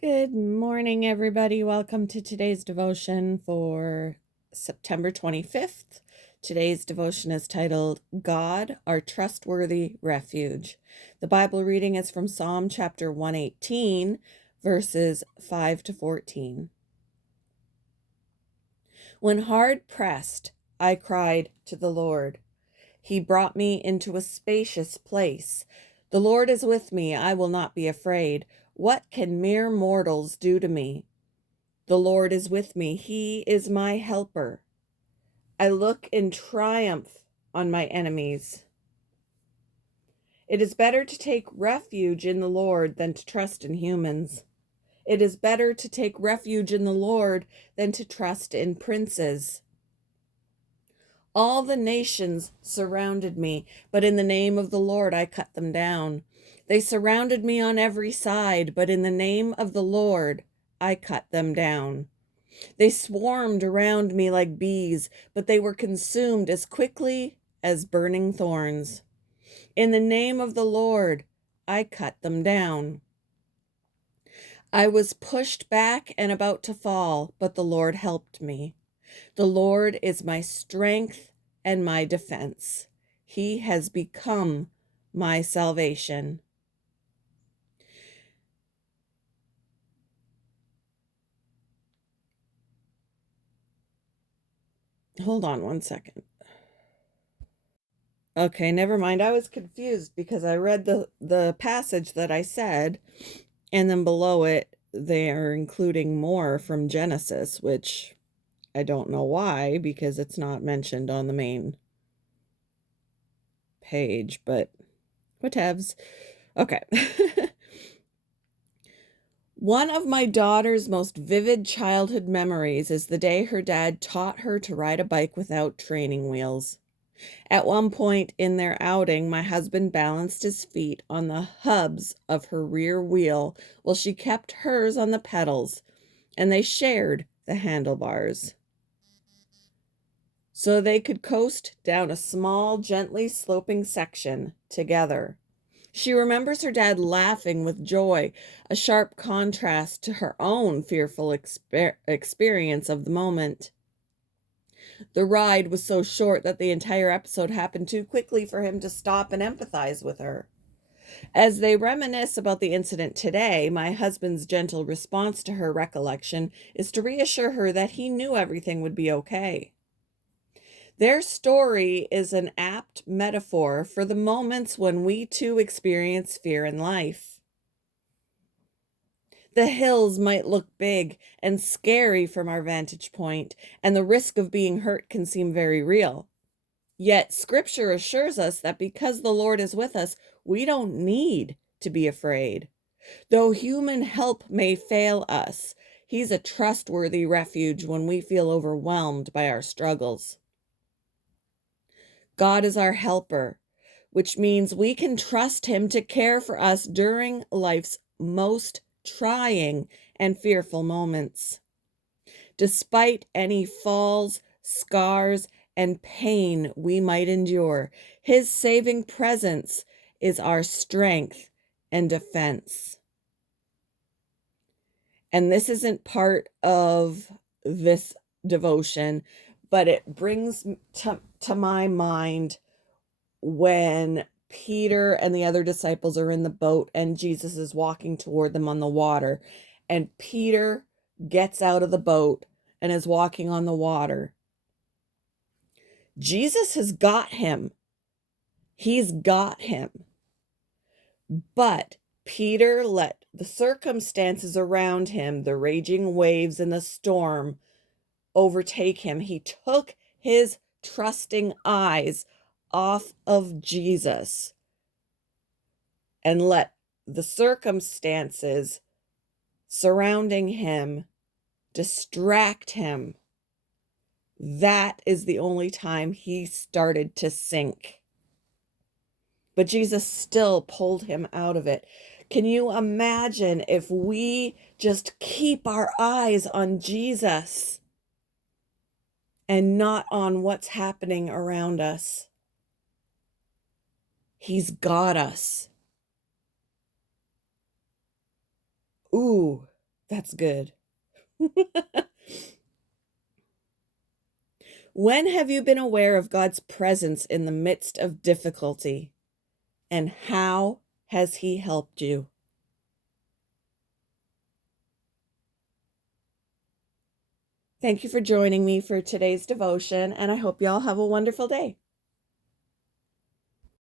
Good morning, everybody. Welcome to today's devotion for September 25th. Today's devotion is titled, God, Our Trustworthy Refuge. The Bible reading is from Psalm chapter 118, verses 5 to 14. When hard pressed, I cried to the Lord. He brought me into a spacious place. The Lord is with me. I will not be afraid. What can mere mortals do to me? The Lord is with me. He is my helper. I look in triumph on my enemies. It is better to take refuge in the Lord than to trust in humans. It is better to take refuge in the Lord than to trust in princes. All the nations surrounded me, but in the name of the Lord I cut them down. They surrounded me on every side, but in the name of the Lord I cut them down. They swarmed around me like bees, but they were consumed as quickly as burning thorns. In the name of the Lord I cut them down. I was pushed back and about to fall, but the Lord helped me. The Lord is my strength and my defense. He has become my salvation. Hold on one second. Okay, never mind. I was confused because I read the passage that I said, and then below it, they are including more from Genesis, which I don't know why, because it's not mentioned on the main page, but whatevs. Okay. One of my daughter's most vivid childhood memories is the day her dad taught her to ride a bike without training wheels. At one point in their outing, my husband balanced his feet on the hubs of her rear wheel while she kept hers on the pedals, and they shared the handlebars so they could coast down a small, gently sloping section together. She remembers her dad laughing with joy, a sharp contrast to her own fearful experience of the moment. The ride was so short that the entire episode happened too quickly for him to stop and empathize with her. As they reminisce about the incident today, my husband's gentle response to her recollection is to reassure her that he knew everything would be okay. Their story is an apt metaphor for the moments when we too experience fear in life. The hills might look big and scary from our vantage point, and the risk of being hurt can seem very real. Yet Scripture assures us that because the Lord is with us, we don't need to be afraid. Though human help may fail us, He's a trustworthy refuge when we feel overwhelmed by our struggles. God is our helper, which means we can trust Him to care for us during life's most trying and fearful moments. Despite any falls, scars, and pain we might endure, His saving presence is our strength and defense. And this isn't part of this devotion, but it brings to my mind when Peter and the other disciples are in the boat and Jesus is walking toward them on the water, and Peter gets out of the boat and is walking on the water. Jesus has got him. He's got him. But Peter let the circumstances around him, the raging waves and the storm, overtake him. He took his trusting eyes off of Jesus and let the circumstances surrounding him distract him. That is the only time he started to sink. But Jesus still pulled him out of it. Can you imagine if we just keep our eyes on Jesus and not on what's happening around us? He's got us. Ooh, That's good. When have you been aware of God's presence in the midst of difficulty? And how has He helped you? Thank you for joining me for today's devotion, and I hope you all have a wonderful day.